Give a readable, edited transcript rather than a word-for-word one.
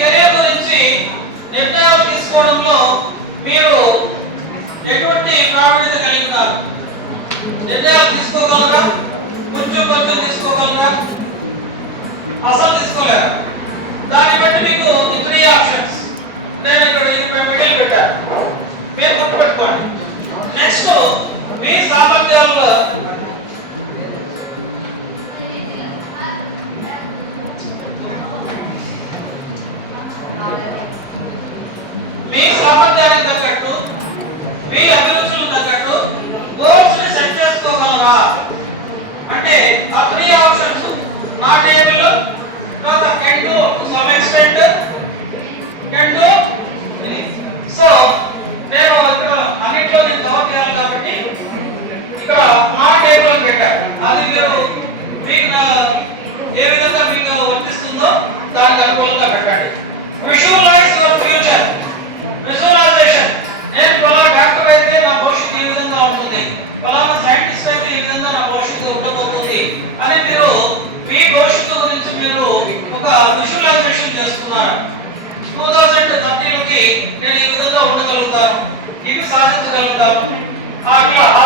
Career గురించి నిర్ణయాలు తీసుకోవడంలో మీరు ఎటువంటి ప్రావీణ్యత కలిగి ఉన్నారు? నిర్ణయాలు తీసుకోగలరా? కొంచెం కొంచెం తీసుకోగలరా? అసలు తీసుకోలేరా? దాన్ని బట్టి మీకు 3 ఆప్షన్స్ నేను ఇక్కడ మిడిల్ పెట్టాను, మీరు గుర్తుపెట్టుకోండి. నెక్స్ట్ మీ సామర్థ్యాల్లో మీ సామర్థ్యానికి తగ్గట్టు మీ అభిరుచులకు తగ్గట్టు గోల్స్ ని సెట్ చేసుకోగలరా అంటే ఆ 3 ఆప్షన్స్ నా టేబుల్ తర్వాత can do to some extent can do. So నేను ఇక్కడ అన్నిట్లో నేను కవర్ చేయాలి కాబట్టి ఇక్కడ నా టేబుల్ పెట్టాను. అది మీరు మీకు ఏ విధంగా మీకు వర్తిస్తుందో దానికి అనుకూలంగా పెట్టండి. Visualise your future. విజువలైజేషన్, నేను పలానా డాక్టర్ అయితే నా భవిష్యత్తు ఈ విధంగా ఉంటుంది, పలానా సైంటిస్ట్ అయితే ఈ విధంగా నా భవిష్యత్తు ఉండబోతుంది అని మీరు మీ భవిష్యత్తు గురించి మీరు ఒక విజువలైజేషన్ చేస్తున్నారు. 2030లోకి నేను ఈ విధంగా ఉండగలుగుతాను, ఇది సాధించగలుగుతాను, అట్లా ఆ